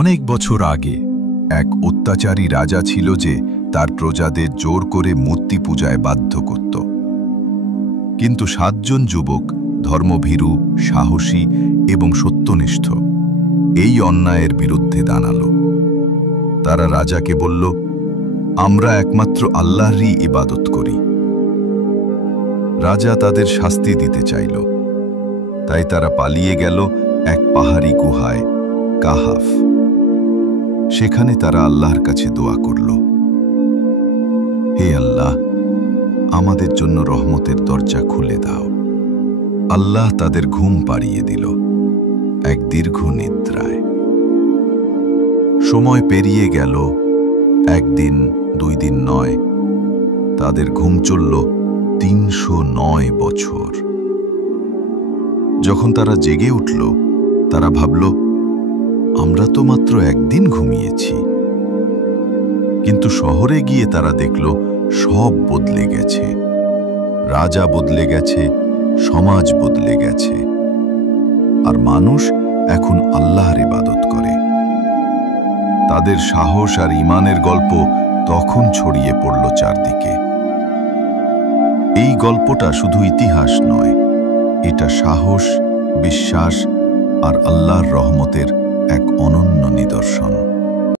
অনেক বছর আগে এক অত্যাচারী রাজা ছিল যে তার প্রজাদের জোর করে মূর্তি পূজায় বাধ্য করত। কিন্তু ৭ জন যুবক ধর্মভীরু, সাহসী এবং সত্যনিষ্ঠ এই অন্যায়ের বিরুদ্ধে দাঁড়ালো। তারা রাজাকে বলল, আমরা একমাত্র আল্লাহরই ইবাদত করি। রাজা তাদের শাস্তি দিতে চাইল, তাই তারা পালিয়ে গেল এক পাহাড়ি গুহায়, কাহাফ। সেখানে তারা আল্লাহর কাছে দোয়া করল, হে আল্লাহ, আমাদের জন্য রহমতের দরজা খুলে দাও। আল্লাহ তাদের ঘুম পাড়িয়ে দিল এক দীর্ঘ নিদ্রায়। সময় পেরিয়ে গেল, ১ দিন ২ দিন নয়, তাদের ঘুম চলল ৩০৯ বছর। যখন তারা জেগে উঠল, তারা ভাবল, আমরা তো মাত্র ১ দিন ঘুমিয়েছি। কিন্তু শহরে গিয়ে তারা দেখল সব বদলে গেছে। রাজা বদলে গেছে, সমাজ বদলে গেছে, আর মানুষ এখন আল্লাহর ইবাদত করে। তাদের সাহস আর ঈমানের গল্প তখন ছড়িয়ে পড়ল চারদিকে। এই গল্পটা শুধু ইতিহাস নয়, এটা সাহস, বিশ্বাস আর আল্লাহর রহমতের এক অনন্য নিদর্শন।